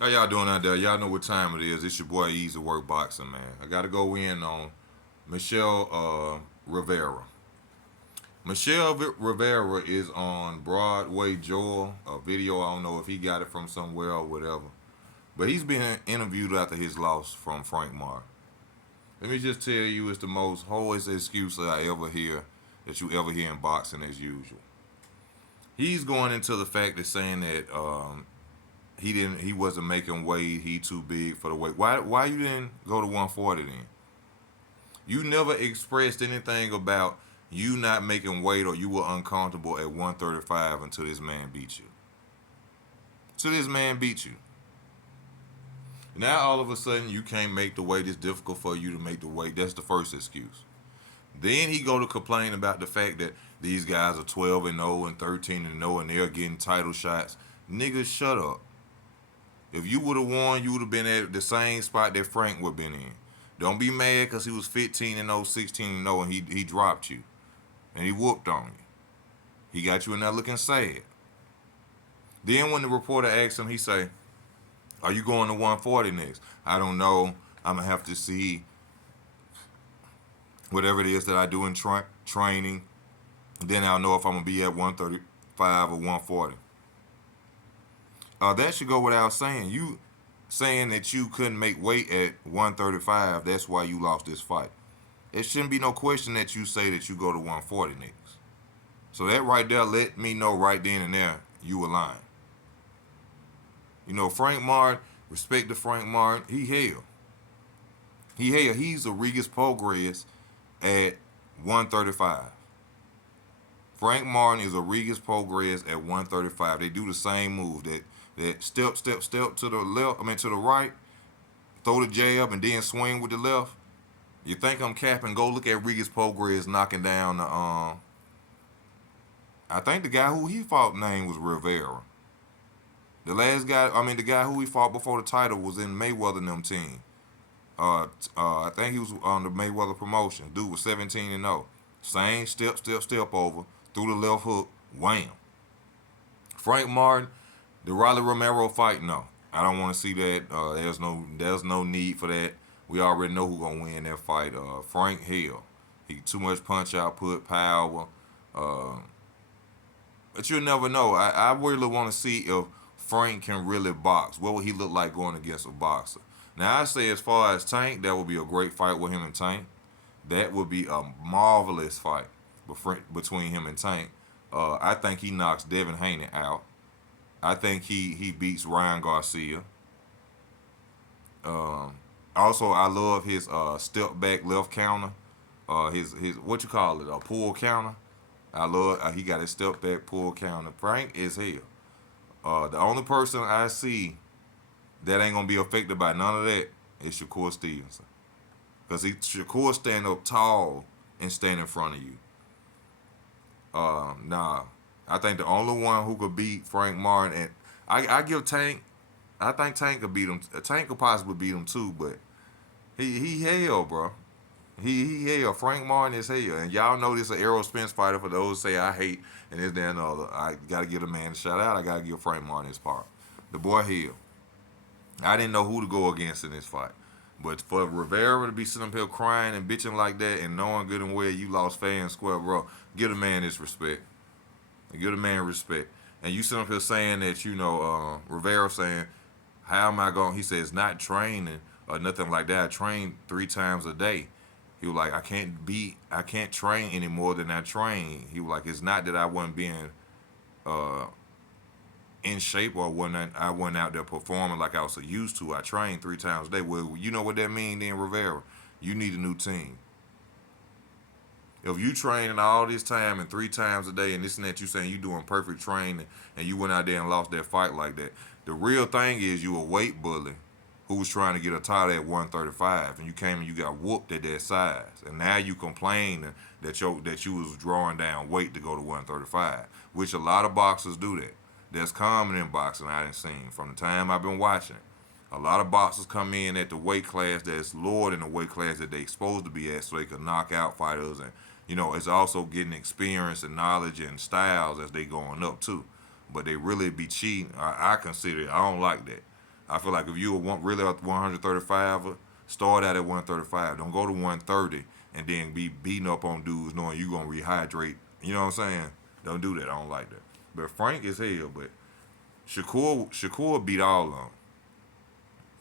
How y'all doing out there? Y'all know what time it is. It's your boy Easy Work Boxing, man. I got to go in on Micheal Rivera. Rivera is on Broadway Joel, a video. I don't know if he got it from somewhere or whatever. But he's been interviewed after his loss from Frank Martin. Let me just tell you, it's the most hardest excuse that I ever hear, that you ever hear in boxing as usual. He's going into the fact that saying that he wasn't making weight. He too big for the weight. Why you didn't go to 140 then? You never expressed anything about you not making weight or you were uncomfortable at 135 until this man beat you. Until this man beat you. Now all of a sudden you can't make the weight. It's difficult for you to make the weight. That's the first excuse. Then he go to complain about the fact that these guys are 12 and 0 and 13 and 0 and they're getting title shots. Niggas, shut up. If you would have won, you would have been at the same spot that Frank would have been in. Don't be mad because he was 15 and 0, 16 and 0, and he dropped you. And he whooped on you. He got you in there looking sad. Then when the reporter asked him, he say, are you going to 140 next? I don't know. I'm going to have to see whatever it is that I do in training. Then I'll know if I'm going to be at 135 or 140. That should go without saying. You saying that you couldn't make weight at 135, that's why you lost this fight. It shouldn't be no question that you say that you go to 140 next. So that right there let me know right then and there you were lying. You know, Frank Martin, respect to Frank Martin, he hell. He's a Regis Prograis at 135. Frank Martin is a Regis Prograis at 135. They do the same move. That step to the left, to the right, throw the jab and then swing with the left. You think I'm capping? Go look at Regis Prograis knocking down the I think the guy who he fought name was Rivera. The last guy, the guy who he fought before the title was in Mayweather and them team. I think he was on the Mayweather promotion. Dude was 17 and 0. Same step over, through the left hook, wham. Frank Martin, the Riley Romero fight, no. I don't want to see that. There's no need for that. We already know who's gonna win that fight. Frank Hill. He too much punch output, power. But you'll never know. I really want to see if Frank can really box. What would he look like going against a boxer? Now I say as far as Tank, that would be a great fight with him and Tank. That would be a marvelous fight between him and Tank. I think he knocks Devin Haney out. I think he beats Ryan Garcia. Also, I love his step back left counter. His what you call it, a pull counter. I love he got his step back pull counter. Frank is hell. The only person I see that ain't gonna be affected by none of that is Shakur Stevenson, because Shakur stand up tall and stand in front of you. Nah, I think the only one who could beat Frank Martin, and I give Tank. I think Tank could beat him. Tank could possibly beat him too, but he hell, bro. He hell. Frank Martin is hell, and y'all know this is an Errol Spence fighter. For those who say I hate and this, that, and the other, I gotta give a man a shout out. I gotta give Frank Martin his part. The boy hell. I didn't know who to go against in this fight, but for Rivera to be sitting up here crying and bitching like that, and knowing good and well you lost fair and square, bro, give a man his respect. Give a man respect. And you sitting up here saying that Rivera saying, how am I going? He says not training or nothing like that. I train 3 times a day. He was like, I can't train any more than I train. He was like, it's not that I wasn't being in shape or I wasn't out there performing like I was used to. I trained 3 times a day. Well, you know what that means then, Rivera? You need a new team. If you training all this time and 3 times a day and this and that, you saying you doing perfect training and you went out there and lost that fight like that. The real thing is you a weight bully who was trying to get a title at 135, and you came and you got whooped at that size, and now you complaining that you was drawing down weight to go to 135, which a lot of boxers do that. That's common in boxing. I didn't seen from the time I've been watching. A lot of boxers come in at the weight class that's lower than the weight class that they supposed to be at, so they can knock out fighters, and it's also getting experience and knowledge and styles as they going up too. But they really be cheating. I consider it. I don't like that. I feel like if you want really a 135, start out at 135. Don't go to 130 and then be beating up on dudes knowing you gonna rehydrate. You know what I'm saying? Don't do that. I don't like that. But Frank is hell. But Shakur beat all of them.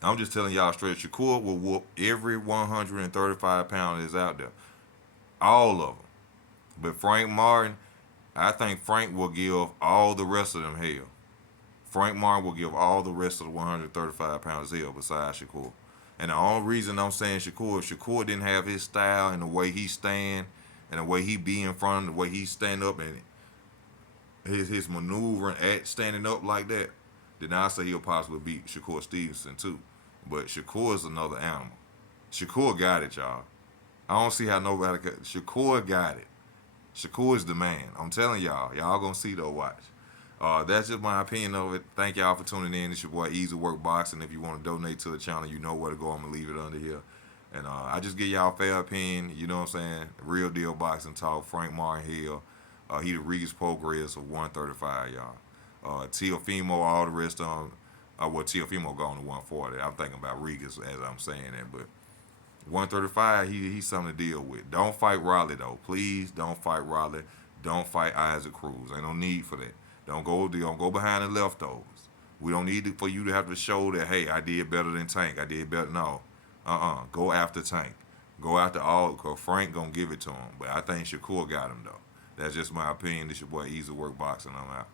I'm just telling y'all straight. Shakur will whoop every 135 pounder that's out there. All of them. But Frank Martin, I think Frank will give all the rest of them hell. Frank Martin will give all the rest of the 135 pounds hell besides Shakur. And the only reason I'm saying Shakur, if Shakur didn't have his style and the way he stand and the way he be in front, the way he stand up and his maneuvering at standing up like that, then I say he'll possibly beat Shakur Stevenson too. But Shakur is another animal. Shakur got it, y'all. I don't see how nobody could. Shakur got it. Shakur is the man. I'm telling y'all. Y'all gonna see though. Watch. That's just my opinion of it. Thank y'all for tuning in. It's your boy Easy Work Boxing. If you want to donate to the channel, you know where to go. I'm gonna leave it under here. And I just give y'all fair opinion. You know what I'm saying? Real deal boxing talk. Frank Martin Hill. He the Regis Prograis of 135, y'all. Teofimo, all the rest of them. Well, Teofimo going to 140. I'm thinking about Regis as I'm saying that, but 135, he's something to deal with. Don't fight Raleigh though, please. Don't fight Raleigh. Don't fight Isaac Cruz. Ain't no need for that. Don't go behind the leftovers. We don't need for you to have to show that hey, I did better than Tank. I did better. No, Go after Tank. Go after all. Cause Frank gonna give it to him. But I think Shakur got him though. That's just my opinion. This your boy Easy Work Boxing. I'm out.